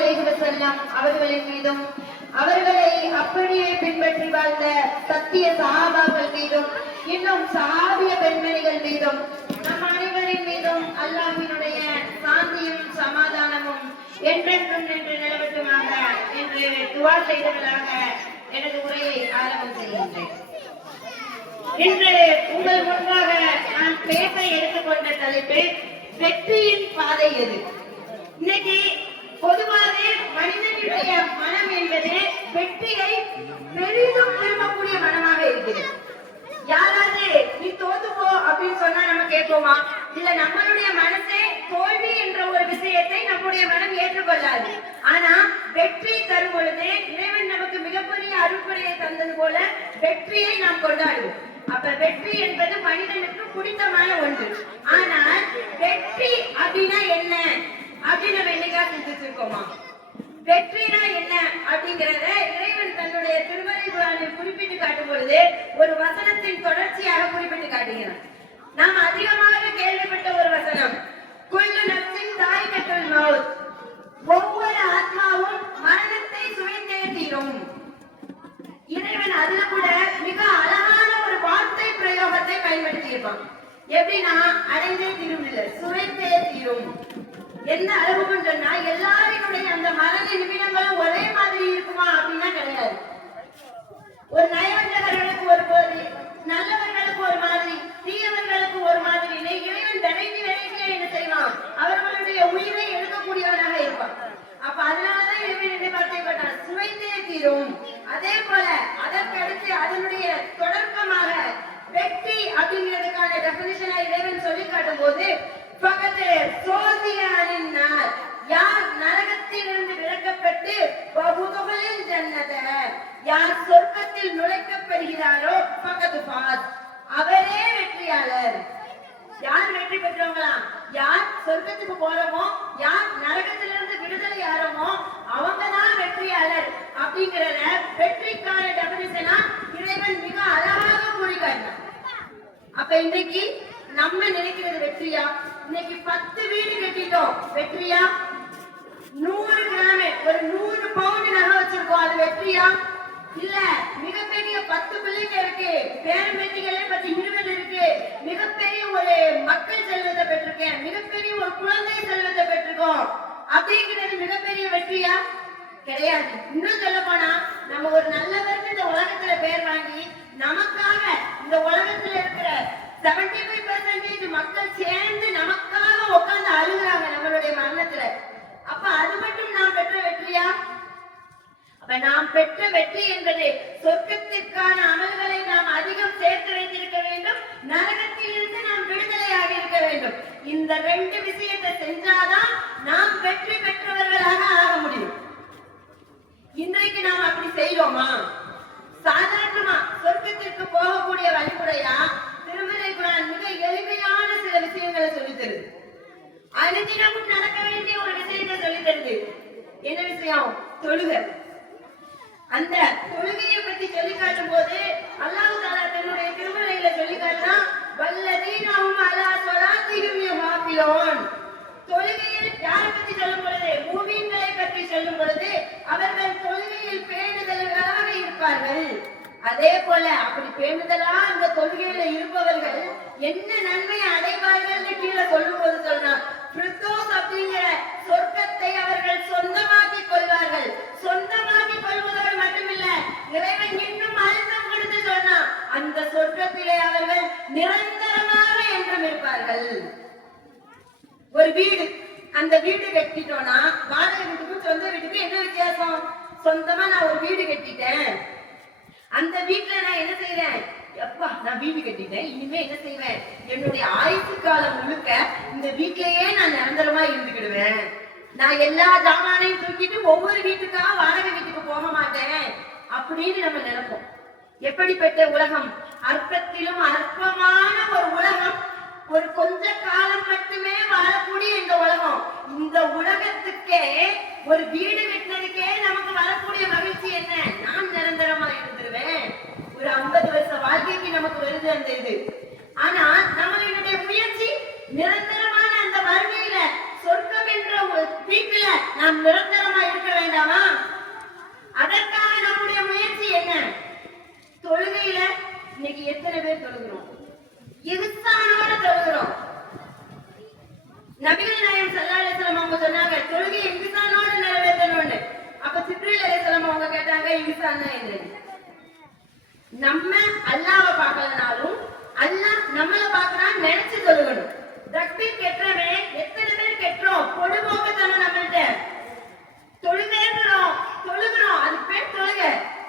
அலைஹி வஸல்லம் அவர்களின் மீதும் அவர்களை அப்படியே பின்பற்றி வாழ்ந்த சத்திய சஹாபாக்கள் மீதும் இன்னும் சஹாபிய பெண்மணிகள் மீதும் நம் அனைவரின் மீதும் அல்லாஹ்வினுடைய சாந்தியும் சமாதானமும் என்றென்றும் நின்று நிலவட்டுமாக என்று துஆ செய்தவர்களாக எனது உரையை ஆரம்பம் செய்கின்றேன். இன்று உங்கள் முன்பாக நான் பேச எடுத்துக்கொண்ட தலைப்பு வெற்றியின் பாதை எது. இன்னைக்கு பொதுவாக மனிதனுடைய மனம் என்பது வெற்றியை பெரிதும் விரும்பக்கூடிய மனமாக இருக்கிறது. யாராவது நீ தோத்துப்போ அப்படின்னு சொன்னா நம்ம கேட்போமா? இல்ல, நம்மளுடைய மனசே தோல்வி என்ற ஒரு விஷயத்தை நம்முடைய மனம் ஏற்றுக்கொள்ளாது. ஆனா வெற்றி தரும் பொழுது இறைவன் நமக்கு மிகப்பெரிய அருள்படையை தந்தது போல வெற்றியை நாம் கொண்டாடுவோம். அப்ப வெற்றி என்பது மனிதனுக்கு பிடித்தமான ஒன்று. ஆனால் வெற்றி அப்படின்னா என்ன அப்படின்னு நம்ம என்னைக்கா சிந்திச்சிருக்கோமா? வெற்றினா என்ன அப்படிங்கறத இறைவன் தன்னுடைய திருமறை குர்ஆனில் குறிப்பிட்டு காட்டும் பொழுது ஒரு வசனத்தின் தொடர்ச்சியாக குறிப்பிட்டு காட்டுகிறான். நாம் அதிகமாக கேள்விப்பட்ட ஒரு வசனம், குல்லு நஃப்ஸின் தாயிகத்துல் மௌத், ஒவ்வொரு ஆத்மாவும் மரணத்தை சுவைத்தே தீரும். இறைவன் அதுல கூட மிக அழகான ஒரு வார்த்தை பிரயோகத்தை பயன்படுத்தி இருப்பான். எப்படின்னா, அடைந்தே தீரும் இல்ல, சுவைத்தே தீரும். எந்த அளவுக்கு சொன்னா எல்லாருடைய அந்த மரண நிமிடங்களும் ஒரே மாதிரி இருக்குமா அப்படின்னா கிடையாது. ஒரு நயவஞ்சகர்களுக்கு ஒரு மாதிரி, நல்லவர்களுக்கு ஒரு மாதிரி, தீயவர்களுக்கு ஒரு மாதிரி இறைவன் விரைந்து என்ன செய்வான், அவர்களுடைய உயிரை எடுக்கக்கூடியவனாக இருப்பான். அப்ப அதனாலதான் இறைவன் என்ன வார்த்தை போட்டான், சுவைத்தே தீரும். அதே போல அதற்கடுத்து அதனுடைய தொடக்கமாக வெற்றி அப்படிங்கிறதுக்கான டெபினிஷனை இறைவன் சொல்லி காட்டும் போது யார் நரகத்திலிருந்து விலக்கப்பட்டு யார் சொர்க்கத்தில் நுழைக்கப்படுகிறாரோ அவரே வெற்றியாளர். யார் வெற்றி பெற்றவங்களா? யார் சொர்க்கத்துக்கு போறோமோ, யார் நரகத்திலிருந்து விடுதலை ஆறோமோ அவங்கதான் வெற்றியாளர். அப்படிங்கிறத வெற்றிக்கான டெபினிஷனா இறைவன் மிக அழகாக கூறி காட்டினார். அப்ப இன்னைக்கு நம்ம நினைக்கிறது வெற்றியா? இன்னைக்கு 10 வீடு கட்டிட்டோம் வெற்றியா? 100 கிராம் ஒரு 100 பவுண்ட் நகை வச்சிருக்கோம், அது வெற்றியா? இல்ல, மிகப்பெரிய 10 பிள்ளைங்க இருக்கு, பேரன் பேத்திகளே 20 இருக்கு, மிகப்பெரிய ஒரு மக்கள் செல்வத்தை பெற்றிருக்கேன், மிகப்பெரிய ஒரு குழந்தை செல்வத்தை பெற்றிருக்கோம் அப்படிங்கிறது மிகப்பெரிய வெற்றியா? கிடையாது. இன்னும் சொல்ல போனா, நம்ம ஒரு நல்லவருக்கு இந்த உலகத்துல பேர் வாங்கி நமக்காக இந்த உலகத்துல இருக்கிற 75% மக்கள் சேர்ந்து நமக்காக உட்கார்ந்து அழுகுறாங்க நம்மளுடைய மரணத்துல. அப்ப அது மட்டும் நாம் பெற்ற வெற்றியா? அப்ப நாம் பெற்ற வெற்றி என்பது சொர்க்கத்திற்கான அமல்களை நாம் அதிகம் சேர்த்து வைத்திருக்க வேண்டும், நரகத்திலிருந்து நாம் விடுதலையாக இருக்க வேண்டும். இந்த 2 விஷயத்தை செஞ்சாதான் நாம் வெற்றி பெற்றவர்களாக ஆக முடியும். இன்றைக்கு நாம் அப்படி செய்வோமா? சாதாரணமா சொர்க்கத்திற்கு போகக்கூடிய வழிமுறையா திருமறை குர்ஆன் மிக எளிமையான சில விஷயங்களை சொல்லி தருது. அனுதினமும் நடக்க வேண்டிய ஒரு விஷயத்தை சொல்லி தருது. என்ன விஷயம்? தொழுகை. அந்த தொழுகையை பத்தி சொல்லி காட்டும் போது அல்லாஹ் தஆலா தன்னுடைய திருமறையில சொல்லி காட்டினா, வல்லதீனஹும் அலா ஸலாத்திஹிம் யுஹாஃபிலூன். தொழுகையில் யாரை பத்தி சொல்லும் பொழுது, மூமின்களை பற்றி சொல்லும் பொழுது அவர்கள் தொழுகையில் பேணுதலாக இருப்பார்கள். அதே போல அப்படி பேணுதலா அந்த தொழுகையில இருப்பவர்கள் என்ன நன்மையை அடைவார்கள் கீழே சொல்லும் போது சொல்றான், ஃபிர்தௌஸ் அப்படிங்கிற சொர்க்கத்தை அவர்கள் சொந்தமாக்கி கொள்வார்கள். சொந்தமாக்கி கொள்வதோடு மட்டுமில்ல, இறைவன் இன்னும் அழுத்தம் கொடுத்து சொன்னான், அந்த சொர்க்கத்திலே அவர்கள் நிரந்தரமாக என்றும் இருப்பார்கள். ஒரு வீடு, அந்த வீடு கட்டிட்டோம்னா வாடகை வீட்டுக்கும் சொந்த வீட்டுக்கும் என்ன வித்தியாசம்? சொந்தமா நான் ஒரு வீடு கட்டிட்டேன், அந்த வீட்டுல நான் என்ன செய்யறேன், எப்பா நான் வீடு கட்டிட்டேன், இனிமே என்ன செய்வேன், என்னுடைய ஆயுசு காலம் முழுக்க இந்த வீட்டிலேயே நான் நிரந்தரமா இருந்துக்கிடுவேன், நான் எல்லா ஜாமானையும் தூக்கிட்டு ஒவ்வொரு வீட்டுக்கா வாடகை வீட்டுக்கு போக மாட்டேன் அப்படின்னு நம்ம நினைப்போம். எப்படிப்பட்ட உலகம்? அற்பத்திலும் அற்பமான ஒரு உலகம், ஒரு கொஞ்ச காலம் மட்டுமே வாழக்கூடிய இந்த உலகம். இந்த உலகத்துக்கே ஒரு வீடு கட்டினதுக்கே நமக்கு வரக்கூடிய மகிழ்ச்சி என்ன? நான் நிரந்தரமா இருந்துருவேன், ஒரு 50 வருஷ வாழ்க்கைக்கு நமக்கு வருது அந்த இது. ஆனா நம்மளுடைய முயற்சி நிரந்தரமான அந்த வறுமையில சொர்க்கம் என்ற வீட்டுல நாம் நிரந்தரமா நபிகள் நாயகம் ஸல்லல்லாஹு அலைஹி வஸல்லம் அவங்க சொன்னாங்க தொழுகை இன்சானோட நிறைவேற்றணும்னு. அப்ப ஜிப்ரீல் அலைஹிஸ்ஸலாம் அவங்க கேட்டாங்க இன்சான்னா என்னது? நம்ம அல்லாஹ்வை பார்க்கலனாலும் அல்லாஹ் நம்மள பார்க்கறான்னு நினைச்சு தொழுகணும். தக்பீர் கெட்டறவே எத்தனை பேர் கெட்டறோம்? பொடுபோக்குத்தனம் நம்மள்ட்ட. தொழுகிறோம் அது பேர் தொழுக.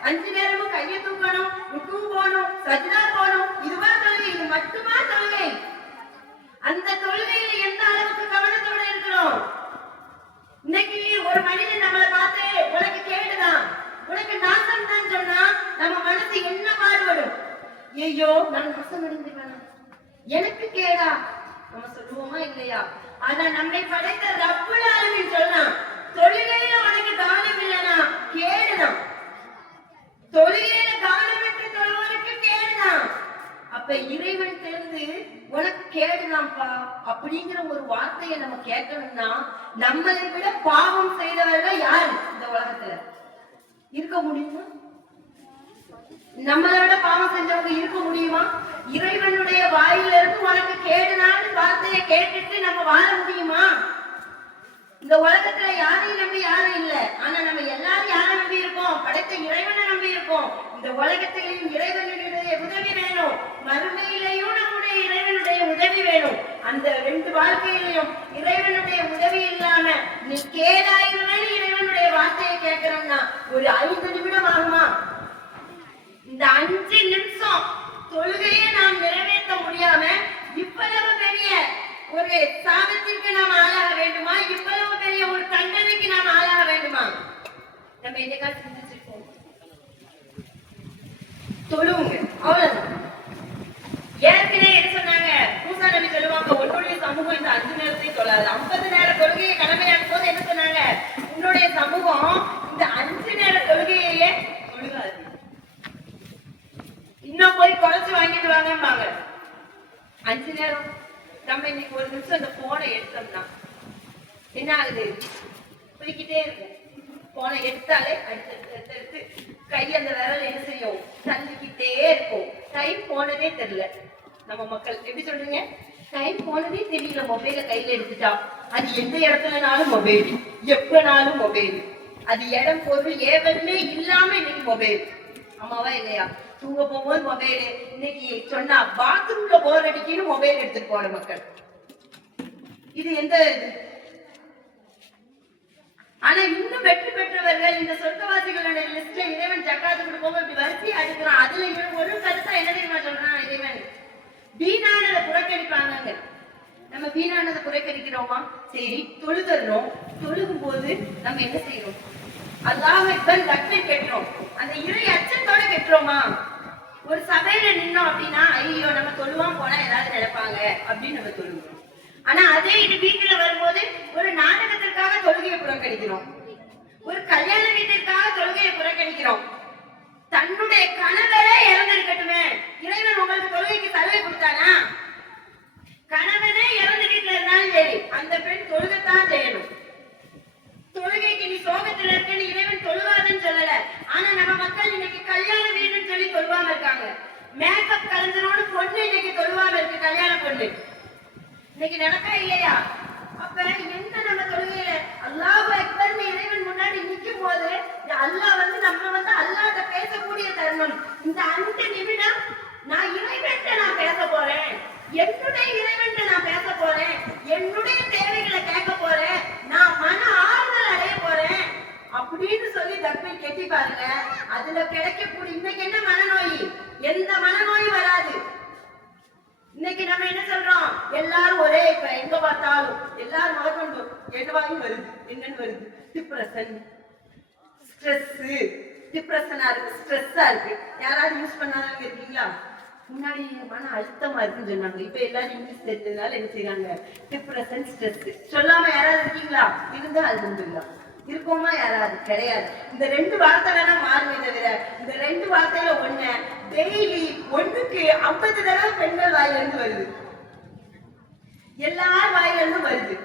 5 நேரமும் கையை தூக்கணும், ருக்கு போகணும், சஜ்தா போகணும். இதுவா தொழுகை? இது மட்டுமா தொழுகை? அந்த தொழுகையில எந்த அளவுக்கு கவனத்தோட இருக்கிறோம்? இன்னைக்கு ஒரு மனிதன் நம்மளை பார்த்து உனக்கு கேடுதான், உனக்கு நாசம் தான் சொன்னா நம்ம மனசு என்ன மாறுபடும்? ஐயோ நான் நாசம் அடைஞ்சிருக்கேன், எனக்கு கேடா நம்ம சொல்லுவோமா இல்லையா? ஆனா நம்மை படைத்த ரப்புல் ஆலமீன் சொல்லலாம் தொழுகையில உனக்கு கவனம் இல்லைன்னா கேடுதான். தொழுகையில கவனமற்ற தொழுவனுக்கு கேடுதான். அப்ப இறைவன் தெரிந்து உனக்கு கேடுதான்ப்பா அப்படிங்கிற ஒரு வார்த்தையை நம்ம கேட்கணும்னா நம்மளை விட பாவம் செய்தவர்கள் யாரு இந்த உலகத்துல இருக்க முடியுமா? நம்மளை விட பாவம் செஞ்சவங்க இருக்க முடியுமா? இறைவனுடைய வாயிலிருந்து உனக்கு கேடுனான்னு வார்த்தையை கேட்டுட்டு நம்ம வாழ முடியுமா? இந்த உலகத்துல யாரையும் நம்பி யாரும் இல்ல. ஆனா நம்ம எல்லாரும் யாரை நம்பி இருக்கோம்? படைத்த இறைவனை நம்பி இருக்கோம். இந்த உலகத்திலையும் இறைவனுடைய உதவி வேணும், மறுமையிலையும் நம்முடைய இறைவனுடைய உதவி வேணும். அந்த 2 வாழ்க்கையிலையும் இறைவனுடைய உதவி இல்லாம நீ கேடாயிருவேன்னு இறைவனுடைய வார்த்தையை கேட்கணும்னா ஒரு 5 நிமிடம் ஆகுமா? இந்த 5 நிமிஷம் தொழுகையை நாம் நிறைவேற்ற முடியாம இவ்வளவு பெரிய ஒரு சாபத்திற்கு நாம் ஆளாக வேண்டுமா? இவ்வளவு பெரிய ஒரு தண்டனைக்கு நாம் ஆளாக வேண்டுமா? நம்ம என்னைக்கா சிந்திச்சிருக்கோம்? தொழுவுங்க, அவ்வளவுதான். ஏற்கனவே என்ன சொன்னாங்க? மூசா நபி சொல்லுவாங்க உன்னுடைய சமூகம் இந்த 5 நேரத்தையும் தொழாது. 50 நேர தொழுகையை கடமையாக்கும் போது என்ன சொன்னாங்க? உன்னுடைய சமூகம் இந்த 5 நேர தொழுகையே தொழுகாது, இன்னும் போய் குறைச்சு வாங்கிட்டு வாங்கம்பாங்க. 5 நேரம் நம்ம இன்னைக்கு ஒரு நிமிஷம் அந்த போனை எடுத்தோம்னா என்ன ஆகுது? போய்கிட்டே இருக்கும். போனை எடுத்தாலே அடுத்து கை அந்த விரல் என்ன செய்யும்? தள்ளிக்கிட்டே இருக்கும். டைம் போனதே தெரியல. நம்ம மக்கள் எப்படி சொல்றீங்க? டைம் போனதே தெரியல. மொபைல கையில எடுத்துட்டா அது எந்த இடத்துலனாலும் மொபைல், எப்பனாலும் மொபைல். அது இடம் பொருள் ஏவலுமே இல்லாம இன்னைக்கு மொபைல். ஆமாவா இல்லையா? தூங்க போகும்போது மொபைல். இன்னைக்கு சொன்னா பாத்ரூம்ல போர் அடிக்கணும் மொபைல் எடுத்துட்டு போற மக்கள். இது எந்த இது? ஆனா இன்னும் வெற்றி பெற்றவர்கள் இந்த சொர்க்கவாசிகளுடைய லிஸ்ட்ல இறைவன் ஜக்காத்து கொடுப்போம் இப்படி வரிசையா அடுக்கிறான். அதுல ஒரு கருத்தா என்ன தெரியுமா சொல்றான் இறைவன்? வீணானதை புறக்கணிப்பாங்க. நம்ம வீணானதை புறக்கணிக்கிறோமா? சரி, தொழுகிறோம். தொழுகும் போது நம்ம என்ன செய்யறோம்? அல்லாஹ் அக்பர் தக்பீர் கேட்கிறோம். அந்த இறை அச்சத்தோட கேட்கிறோமா? ஒரு சபையில நின்னோம் அப்படின்னா ஐயோ நம்ம தொழுவான் போனா ஏதாவது நினைப்பாங்க அப்படின்னு நம்ம தொழுகிறோம். ஆனா அதே இது வீட்டுல வரும்போது ஒரு நாடகத்திற்காக தொழுகையை புறக்கணிக்கிறோம், ஒரு கல்யாண வீட்டிற்காக தொழுகையை புறக்கணிக்கிறோம். தன்னுடைய கணவரே இறந்திருக்கட்டுமே, இறைவன் உங்களுக்கு தொழுகைக்கு சலுகை கொடுத்தானா? கணவனே இறந்து வீட்டுல இருந்தாலும் சரி அந்த பெண் தொழுகத்தான் செய்யணும். தொழுகைக்கு நீ சோகத்துல இருக்கன்னு இறைவன் தொழுவாதுன்னு சொல்லல. ஆனா நம்ம மக்கள் இன்னைக்கு கல்யாண வீடுன்னு சொல்லி தொழுவாம இருக்காங்க. மேக்கப் கலந்துரோடு பொண்ணு இன்னைக்கு தொழுவாம இருக்கு. கல்யாண பொண்ணு இன்னைக்கு நடக்கா இல்லையா? அப்ப என்ன நம்ம தொழுகையில அல்லாஹ் அக்பர் இறைவன் முன்னாடி நிற்கும் போது அல்லாஹ் நம்ம அல்லாஹ்ட்ட பேசக்கூடிய தருணம். இந்த 5 நிமிடம் நான் இறைவன்ட்ட நான் பேச போறேன், என்னுடைய இறைவன்ட்ட நான் பேச போறேன், என்னுடைய தேவைகளை கேட்க போறேன், நான் மன ஆறுதல் அடைய போறேன் அப்படின்னு சொல்லி தக்பீர் கெட்டி பாருங்க. அதுல கிடைக்கக்கூடிய இன்னைக்கு என்ன மனநோய்? எந்த மனநோயும் வராது. இன்னைக்கு நம்ம என்ன சொல்றோம்? எல்லாரும் ஒரே இப்ப எங்க பார்த்தாலும் எல்லாரும் மறக்கணும் என்னவாயும் வருது. என்னன்னு வருது? Depression, stress. டிப்ரெஷனா இருக்கு, ஸ்ட்ரெஸ்ஸா இருக்கு. யாராவது யூஸ் பண்ணாதவங்க இருக்கீங்களா? முன்னாடி மன அழுத்தமா இருக்குன்னு சொன்னாங்க. இப்ப எல்லாரும் இங்கிலீஷ் தெரிஞ்சதுனால என்ன செய்யறாங்க? டிப்ரெஷன், ஸ்ட்ரெஸ் சொல்லாம யாராவது இருக்கீங்களா? இருந்தா அல்ஹம்துலில்லாஹ். இருக்கோமா? யாராவது கிடையாது. இந்த 2 வார்த்தை வேணா மாறுமே தவிர இந்த 2 வார்த்தையில ஒண்ணு டெய்லி 1க்கு 50 தடவை பெண்கள் வாயில இருந்து வருது, எல்லார் வாயில இருந்து வருது.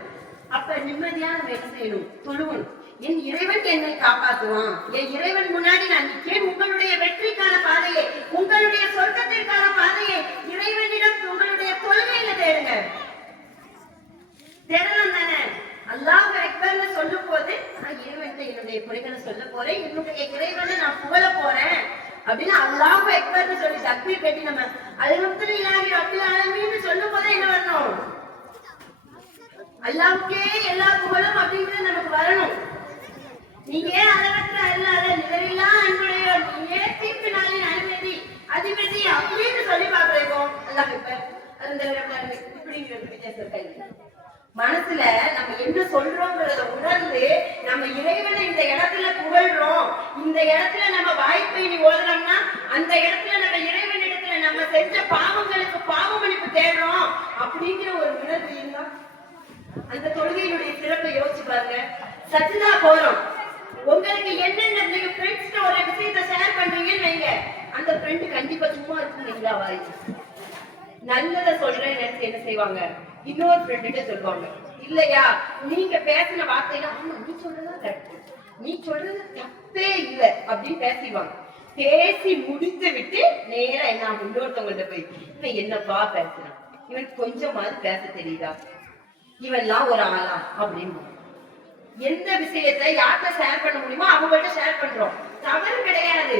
அப்ப நிம்மதியா நம்ம என்ன செய்யணும்? தொழுவணும். என் இறைவன் என்னை காப்பாற்றுவான், என் இறைவன் முன்னாடி நான் நிற்கிறேன். உங்களுடைய வெற்றிக்கான பாதையை, உங்களுடைய சொர்க்கத்திற்கான பாதையை இறைவனிடம் உங்களுடைய தொழுகையில தேடுங்க. தேடலாம் என்னுடைய குறைகளை சொல்ல போறேன், என்னுடைய இறைவனை நான் புகழ போறேன் அப்படின்னு அல்லாஹ் அக்பர்னு சொல்லி தக்பீர் கட்டி நம்ம அல்ஹம்துலில்லாஹி ரப்பில் ஆலமீன் சொல்லும் போதே என்ன வரணும்? அல்லாஹ்வுக்கே எல்லா புகழும் அப்படிங்கிறது நமக்கு வரணும். நீங்க அளவற்ற அல்லாத நிலவில்லா அன்புடைய நீயே தீர்ப்பு நாளின் அதிபதி அப்படின்னு சொல்லி பாக்குறோம். அல்லாஹ் அக்பர் இப்படிங்கிறது வித்தியாசம். மனசுல நம்ம என்ன சொல்றோம்ன்றத உணர்ந்து நம்ம இறைவனை இந்த இடத்துல புகழ்றோம். இந்த இடத்துல நம்ம வாய்ப்பை நீ ஓதுறோம்னா அந்த இடத்துல நம்ம இறைவன் இடத்துல நம்ம செஞ்ச பாவங்களுக்கு பாவ மன்னிப்பு தேடுறோம் அப்படிங்கிற ஒரு உணர்வு இருந்தா அந்த தொழுகையினுடைய சிறப்பை யோசிச்சு பாருங்க. சஜிதா போறோம், உங்களுக்கு என்னென்ன நீங்க ஃப்ரெண்ட்ஸ்ட ஒரு விஷயத்தை ஷேர் பண்றீங்கன்னு வைங்க, அந்த ஃப்ரெண்ட் கண்டிப்பா சும்மா இருக்குங்களா வாய் நல்லத சொல்றேன்னு நினைச்சு என்ன செய்வாங்க, இன்னொரு ஃப்ரெண்ட சொல்லுவாங்க. இல்லையா நீங்க பேசின வார்த்தைனா நீ சொல்றதா கரெக்ட், நீ சொல்றது தப்பே இல்லை அப்படின்னு பேசிடுவாங்க. பேசி முடித்து விட்டு நேரா என்ன இன்னொருத்தவங்கள்ட்ட போய் இவன் என்னப்பா பேசுறான், இவன் கொஞ்சமாவது பேச தெரியுதா, இவெல்லாம் ஒரு ஆளா அப்படின்னு எந்த விஷயத்தை யார்கிட்ட ஷேர் பண்ண முடியுமோ அவங்கள்ட்ட ஷேர் பண்றோம், தவறு கிடையாது.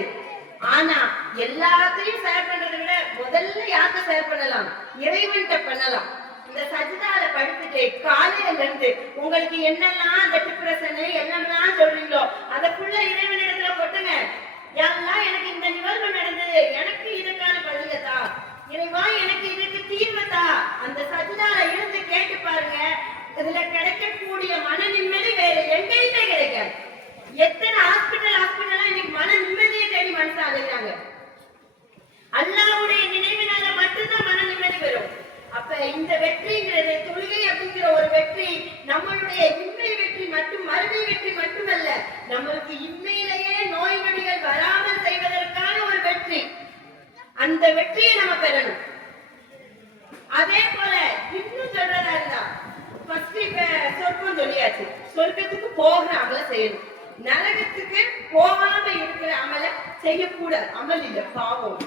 ஆனா எல்லாத்தையும் ஷேர் பண்றதை விட முதல்ல யார்கிட்ட ஷேர் பண்ணலாம், இறைவன்கிட்ட பண்ணலாம். இந்த சஜிதால படுத்துட்டு காலையில இருந்து உங்களுக்கு என்னெல்லாம் அந்த டிப்ரெஷன் என்னெல்லாம் சொல்றீங்களோ அதற்குள்ள இறைவனிடத்துல கொட்டுங்க. எல்லாம் எனக்கு இந்த நிகழ்வு நடந்தது, எனக்கு இதுக்கான பதிலத்தா, இறைவா எனக்கு இதுக்கு தீர்வத்தா, அந்த சஜிதால இருந்து கேட்டு பாருங்க. இதுல கிடைக்கக்கூடிய மன நிம்மதி வேற எங்கேயுமே கிடைக்காது. எத்தனை ஹாஸ்பிட்டலா இன்னைக்கு மன நிம்மதியை தேடி மனசு அலைகிறாங்க. அல்லாஹ்வுடைய நினைவினால மட்டும்தான் மன நிம்மதி வரும். அப்ப இந்த வெற்றிங்கிறது தொழுகை அப்படிங்கிற ஒரு வெற்றி நம்மளுடைய இன்மை வெற்றி மட்டும் மறுமை வெற்றி மட்டுமல்ல, நம்மளுக்கு இன்மையிலேயே நோய் நொடிகள் வராமல் செய்வதற்கான ஒரு வெற்றி. அந்த வெற்றியை நம்ம பெறணும். அதே போல இன்னும் சொல்றதா இருந்தா சொர்க்கம் சொல்லியாச்சு, சொர்க்கத்துக்கு போகிற அமல செய்யணும், நரகத்துக்கு போகாம இருக்கிற அமல செய்யக்கூடாது. அமல் இல்ல பாவம்.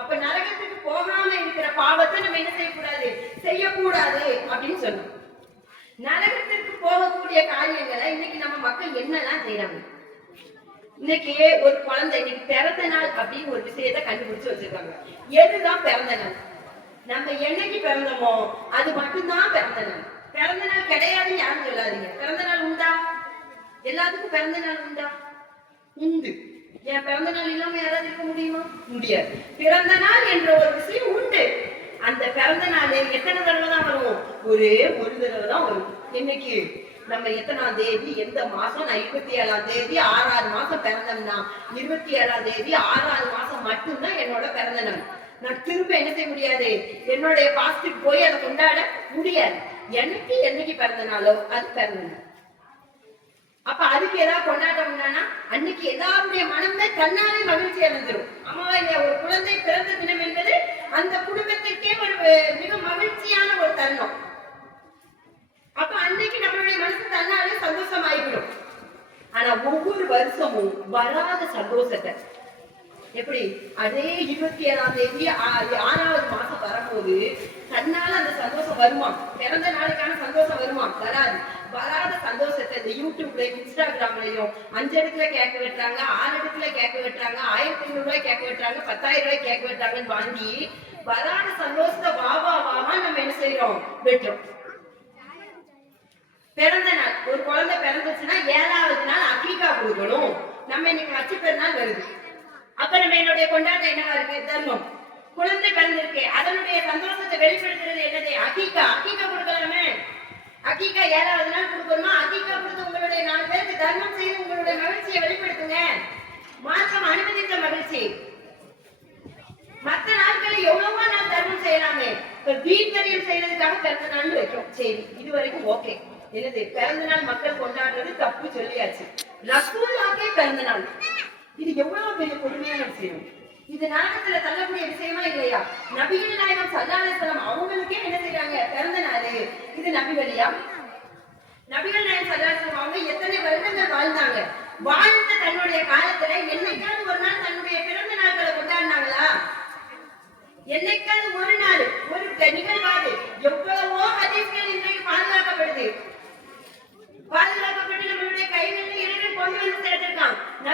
அப்ப நரகத்துக்கு போகாம இருக்கிற பாவத்தை நம்ம என்ன செய்யக்கூடாது, செய்யக்கூடாது அப்படின்னு சொல்லணும். நரகத்திற்கு போகக்கூடிய காரியங்களை இன்னைக்கு நம்ம மக்கள் என்னெல்லாம் செய்யறாங்க. இன்னைக்கு ஒரு குழந்தை இன்னைக்கு பிறந்த நாள் அப்படின்னு ஒரு விஷயத்தை கண்டுபிடிச்சு வச்சிருக்காங்க. எதுதான் பிறந்த நாள்? நம்ம என்னைக்கு பிறந்தோமோ அது மட்டும்தான் பிறந்த நாள். பிறந்த நாள் கிடையாதுன்னு யாரும் சொல்லாதீங்க. பிறந்த நாள் உண்டா? எல்லாத்துக்கும் பிறந்த நாள் உண்டா? உண்டு. என் பிறந்த நாள் இல்லாம யாராவது இருக்க முடியுமா? முடியாது. பிறந்த நாள் என்ற ஒரு விஷயம் உண்டு. அந்த பிறந்த நாள் எத்தனை தடவை தான் வரும்? ஒரே ஒரு தடவை தான் வரும். இன்னைக்கு நம்ம எத்தனாம் தேதி எந்த மாசம்? நான் 27ஆம் தேதி 6வது மாசம் பிறந்தோம்னா 27ஆம் தேதி 6வது மாசம் மட்டும்தான் என்னோட பிறந்த நாள். நான் திரும்ப என்ன செய்ய முடியாது, என்னுடைய பாஸ்டுக்கு போய் அதை கொண்டாட முடியாது. எனக்கு என்னைக்கு பிறந்த நாளோ அது பிறந்த நாள். அப்ப அதுக்கு ஏதாவது கொண்டாட்டம்னா அன்னைக்கு எல்லாருடைய மனமே தன்னாலே மகிழ்ச்சி அடைஞ்சிடும். ஆமாவா இல்லையா? ஒரு குழந்தை பிறந்த தினம் என்பது அந்த குடும்பத்திற்கே ஒரு மிக மகிழ்ச்சியான ஒரு தருணம். அப்ப அன்னைக்கு நம்மளுடைய மனசு தன்னாலே சந்தோஷமாயிடும். ஆனா ஒவ்வொரு வருஷமும் வராத சந்தோஷத்தை எப்படி அதே 27ஆம் தேதி 6வது மாசம் வரும்போது தன்னால அந்த சந்தோஷம் வருமா? பிறந்த நாளுக்கான சந்தோஷம் வருமா? வராது. வராத சந்தோஷத்தை இந்த யூடியூப்ல இன்ஸ்டாகிராம்லயும் 5 இடத்துல கேட்க வெட்டுறாங்க, 6 இடத்துல கேட்க வெட்டுறாங்க, 1500 ரூபாய் கேட்க வெட்டுறாங்க, 10,000 ரூபாய் கேட்க வெட்டுறாங்கன்னு வாங்கி வராத சந்தோஷத்தை வாவா நம்ம என்ன செய்யறோம், வெட்டுறோம். பிறந்த நாள் ஒரு குழந்தை பிறந்துச்சுன்னா 7வது நாள் அக்கீகா கொடுக்கணும். நம்ம இன்னைக்கு அச்சு பெருநாள் வருது. அப்ப நம்ம என்னுடைய கொண்டாட்டம் என்னவா இருக்கு? தர்மம். குழந்தை பிறந்திருக்கு, அதனுடைய சந்தோஷத்தை வெளிப்படுத்துறது என்னது? அக்கீகா. அக்கீகா கொடுக்கலாமே. அக்கீகா 7வது நாள் கொடுக்கணுமா? அக்கீகா கொடுத்து உங்களுடைய 4 பேருக்கு தர்மம் செய்து உங்களுடைய மகிழ்ச்சியை வெளிப்படுத்துங்க. மார்க்கம் அனுமதித்த மகிழ்ச்சி. மற்ற நாட்களில் எவ்வளவோ நாள் தர்மம் செய்யலாமே. இப்ப வீட்வரியம் செய்யறதுக்காக பிறந்த நாள் வைக்கும். சரி, இது வரைக்கும் ஓகே. என்னது பிறந்த நாள் மக்கள் கொண்டாடுறது தப்பு சொல்லியாச்சு. ரசூலுல்லாஹ்வே பிறந்த நாள், இது எவ்வளவு பெரிய கொடுமையான விஷயம். இது நரகத்துல தள்ளக்கூடிய விஷயமா இல்லையா? நபிகள் நாயகம் ஸல்லல்லாஹு அலைஹி வஸல்லம் அவங்களுக்கே என்ன செய்யறாங்க? பிறந்த நாள். இது நபி வழியா? நபிகள் நாயகம் ஸல்லல்லாஹு அலைஹி வஸல்லம் அவங்க எத்தனை வருடங்கள் வாழ்ந்தாங்க? வாழ்ந்த தன்னுடைய காலத்துல என்னைக்காவது ஒரு நாள் தன்னுடைய பிறந்த நாட்களை கொண்டாடினாங்களா? என்னைக்காவது ஒரு நாள் ஒரு நிகழ்வாது? எவ்வளவோ ஹதீஸ்கள் இன்றைக்கு பாதுகாக்கப்பட்டு நம்மளுடைய கைகளில் இறைவன் கொண்டு வந்து சேர்த்த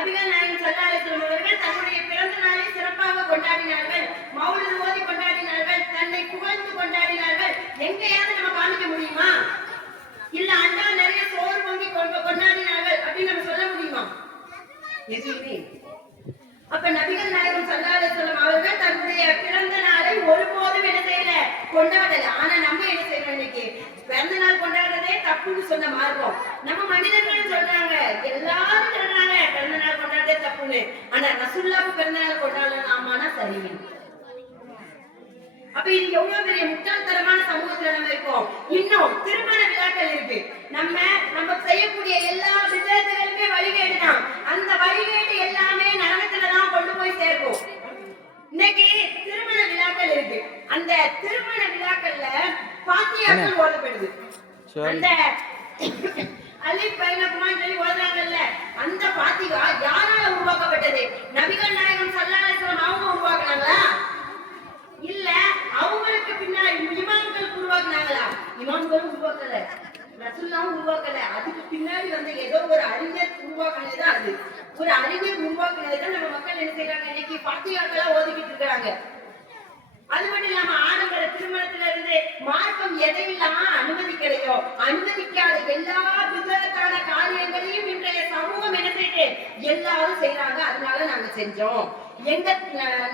நபிகள் நாயகம் ஸல்லல்லாஹு அலைஹி வஸல்லம் அவர்கள் தன்னுடைய பிறந்த நாளை சிறப்பாக கொண்டாடினார்கள், மௌலித் ஓதி கொண்டாடினார்கள், தன்னை புகழ்ந்து கொண்டாடினார்கள். எங்கேயாவது நம்ம காமிக்க முடியுமா? இல்ல அண்டா நிறைய சோறு பொங்கி கொண்டாடினார்கள் அப்படின்னு நம்ம சொல்ல முடியுமா? எதுவுமே. அப்ப நபிகள் நாயகம் ஸல்லல்லாஹு அலைஹி வஸல்லம் அவர்கள் தன்னுடைய பிறந்த நாளை ஒருபோதும் என்ன செய்யல, கொண்டாடல. ஆனா நம்ம என்ன செய்யறோம், இன்னைக்கு பிறந்த நாள் கொண்டாடுறதே தப்புன்னு சொன்ன மார்க்கம். நம்ம மனிதர்கள் சொல்றாங்க, எல்லாரும் சொல்றாங்க பிறந்த நாள் கொண்டாடுறதே தப்புன்னு. ஆனா ரசூலுல்லாஹ் பிறந்த நாள் கொண்டாடலாமான்னா சரிங்க. அப்ப இது எவ்வளவு பெரிய முட்டாள்தனமான சமூகத்துல நம்ம இருக்கோம். இன்னும் திருமண விழாக்கள் இருக்கு. நம்ம செய்யக்கூடிய எல்லா விதத்துகளுமே வழிகேடுதான். அந்த வழிகேடு எல்லாமே நரகத்துலதான் கொண்டு போய் சேர்க்கும். இன்னைக்கு திருமண விழாக்கள் இருக்கு. அந்த திருமண விழாக்கள்ல பாத்தியாக்கள் ஓதப்படுது. அந்த அலிஃப் பைனகுமான்னு சொல்லி ஓதுறாங்கல்ல, அந்த பாத்திகா யாரால உருவாக்கப்பட்டது? நபிகள் நாயகம் ஸல்லல்லாஹு அலைஹி வஸல்லம் அவங்க உருவாக்குனாங்களா? இல்ல அவங்களுக்கு பின்னாடி இமாம்கள் உருவாக்குனாங்களா? இமாம்களும் உருவாக்கல, ரசூலுல்லாஹ் உருவாக்கல. அதுக்கு பின்னாடி வந்து ஏதோ ஒரு அறிஞர் உருவாக்குனதுதான். அது ஒரு அறிஞர் உருவாக்குனதுதான் நம்ம மக்கள் என்ன செய்யறாங்க, இன்னைக்கு பாத்தியாக்களா ஓதிக்கிட்டு இருக்காங்க. அது மட்டும் இல்லாம ஆடம்பர திருமணத்துல இருந்து மார்க்கம் எதையெல்லாம் அனுமதிக்கலையோ அனுமதிக்காத எல்லா விதத்தான காரியங்களையும் இன்றைய சமூகம் என்ன செய்யுது, எல்லாரும் செய்யறாங்க. அதனால நாங்க செஞ்சோம். எங்க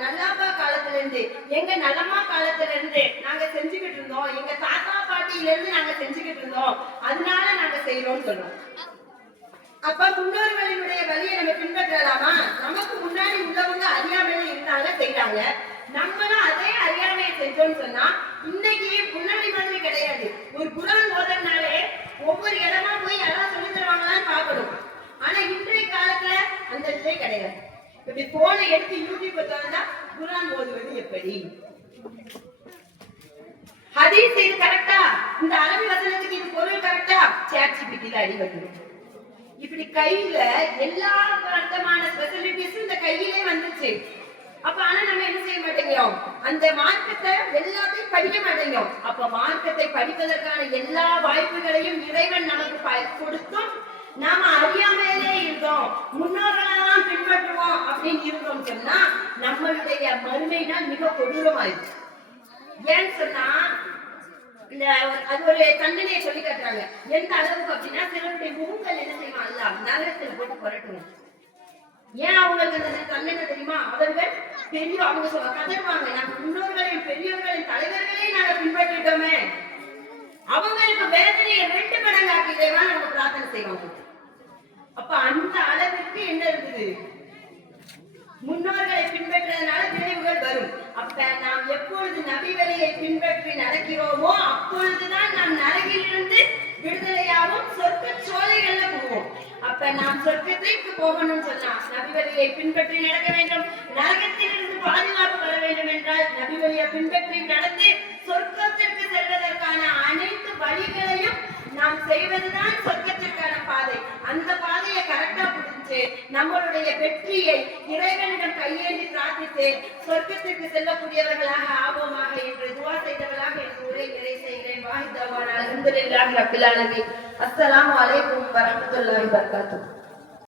நல்லாபா காலத்துல இருந்து, எங்க நல்லம்மா காலத்துல இருந்து நாங்க செஞ்சுக்கிட்டு இருந்தோம். எங்க தாத்தா பாட்டியில இருந்து நாங்க செஞ்சுக்கிட்டு இருந்தோம். அதனால நாங்க செய்யறோம்னு சொல்றோம். அப்ப முன்னோர்களினுடைய வழியை நம்ம பின்பற்றலாமா? நமக்கு முன்னாடி உள்ளவங்க அறியாமையில இருந்தாங்க, செய்யறாங்க. நம்மளும் அதே அறியாமையை செஞ்சோம்னு சொன்னா இன்னைக்கு முன்னாடி மாதிரி கிடையாது. ஒரு குர்ஆன் ஓதுறதுனாலே ஒவ்வொரு இடமா போய் யாராவது சொல்லி தருவாங்களான்னு பார்க்கணும். ஆனா இன்றைய காலத்துல அந்த இதே கிடையாது. இப்படி போனை எடுத்து யூடியூப் திறந்தா குர்ஆன் ஓதுவது எப்படி, ஹதீஸ் இது கரெக்டா, இந்த அரபி வசனத்துக்கு இது பொருள் கரெக்டா, ChatGPT-ல அடி வந்துடும். இப்படி கையில எல்லா விதமான ஸ்பெசிலிட்டிஸும் இந்த கையிலே வந்துச்சு. அப்ப ஆனா நம்ம என்ன செய்ய மாட்டேங்கிறோம், அந்த மார்க்கத்தை எல்லாத்தையும் படிக்க மாட்டேங்கிறோம். அப்ப மார்க்கத்தை படிப்பதற்கான எல்லா வாய்ப்புகளையும் இறைவன் நமக்கு கொடுத்தும் நாம அறியாமையிலே இருந்தோம். முன்னோர்களெல்லாம் பின்பற்றுவோம் அப்படின்னு இருந்தோம் சொன்னா நம்மளுடைய மறுமைனால் மிக கொடூரமாயிடுச்சு. ஏன்னு சொன்னா இந்த அது ஒரு தண்டனையை சொல்லி காட்டுறாங்க. எந்த அளவுக்கு அப்படின்னா, சிலருடைய முகங்கள் என்ன செய்வான் அல்ல நரகத்தில் போட்டு புரட்டுவோம். ஏன் அவங்களுக்கு அந்த தண்டனை தெரியுமா? அவர்கள் பெரிய அவங்க கதறுவாங்க, நாங்க முன்னோர்களின் பெரியோர்களின் தலைவர்களே நாங்க பின்பற்றிட்டோமே. அவங்களுக்கு வேதனையை 2 மடங்கு ஆக்கிதான் நம்ம பிரார்த்தனை செய்வாங்க. அப்ப அந்த அளவுக்கு என்ன இருக்குது, முன்னோர்களை பின்பற்றதுனால விளைவுகள் வரும். அப்ப நாம் எப்பொழுது நபி வழியை பின்பற்றி நடக்கிறோமோ அப்பொழுதுதான் நாம் நரகிலிருந்து விடுதலையாகவும் சொர்க்க சோலைகள்ல போவோம். அப்ப நாம் சொர்க்கத்திற்கு போகணும்னு சொன்னா நபி வழியை பின்பற்றி நடக்க வேண்டும். நரகத்திலிருந்து பாதுகாப்பு பெற வேண்டும் என்றால் நபி வழியை பின்பற்றி நடந்து சொர்க்கத்திற்கு செல்வதற்கான அனைத்து வழிகளையும் நாம் செய்வதுதான் சொர்க்கத்திற்கான பாதை. அந்த பாதையை கரெக்டா புரிஞ்சு நம்மளுடைய வெற்றியை இறைவனிடம் கையேந்தி பிரார்த்தித்து சொர்க்கத்திற்கு செல்லக்கூடியவர்களாக ஆவோமாக என்று துவா செய்தவர்களாக என் உரை நிறை செய்கிறேன். வாஹித் அல்ஹம்துலில்லாஹி ரப்பில் ஆலமீன். அஸ்ஸலாமு அலைக்கும் வரஹ்மத்துல்லாஹி வபரகாத்துஹு.